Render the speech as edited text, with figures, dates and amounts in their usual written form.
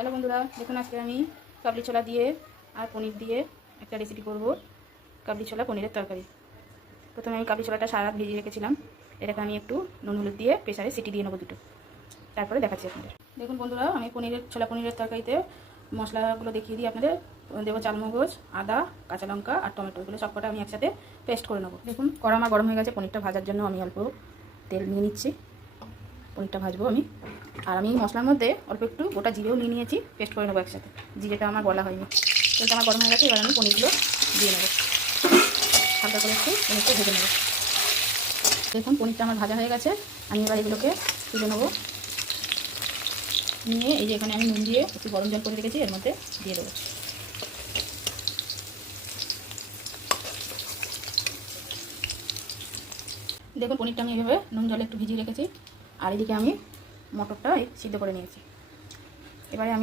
Hello বন্ধুরা, দেখুন আজকে আমি কাবলি ছোলা দিয়ে আর পনির দিয়ে একটা রেসিপি করব। কাবলি ছোলা পনিরের তরকারি। প্রথমে আমি কাবলি ছোলাটা সারা রাত ভিজিয়ে রেখেছিলাম। এটাকে আমি একটু নুন হলুদ দিয়ে প্রেসারে সিটি দিয়ে নেবো দুটো, তারপরে দেখাচ্ছি আপনাদের। দেখুন বন্ধুরা, আমি ছোলা পনিরের তরকারিতে মশলাগুলো দেখিয়ে দিই আপনাদের। দেবো চালমগজ, আদা, কাঁচা লঙ্কা আর টমেটো, এগুলো সবকটা আমি একসাথে পেস্ট করে নেবো। দেখুন কড়া আমার গরম হয়ে গেছে। পনিরটা ভাজার জন্য আমি অল্প তেল নিয়ে নিচ্ছি। পনিরটা ভাজবো আমি। আর আমি মশলার মধ্যে অল্প একটু গোটা জিরেও নিয়ে নিয়েছি, পেস্ট করে নেবো একসাথে। জিরেটা আমার বলা হয়নি। তেলটা আমার গরম হয়ে গেছে, এবার আমি পনিরগুলো দিয়ে নেবো। হালকা করে একটু পনিরটা ভেজে নেবো। দেখুন পনিরটা আমার ভাজা হয়ে গেছে। আমি এবার এগুলোকে তুলে নেবো। নিয়ে এই যে এখানে আমি নুন দিয়ে একটু গরম জল করে রেখেছি, এর মধ্যে দিয়ে দেবো। দেখুন পনিরটা আমি এভাবে নুন জলে একটু ভিজিয়ে রেখেছি। আর এদিকে আমি মটরটা সিদ্ধ করে নিয়েছি। এবারে আমি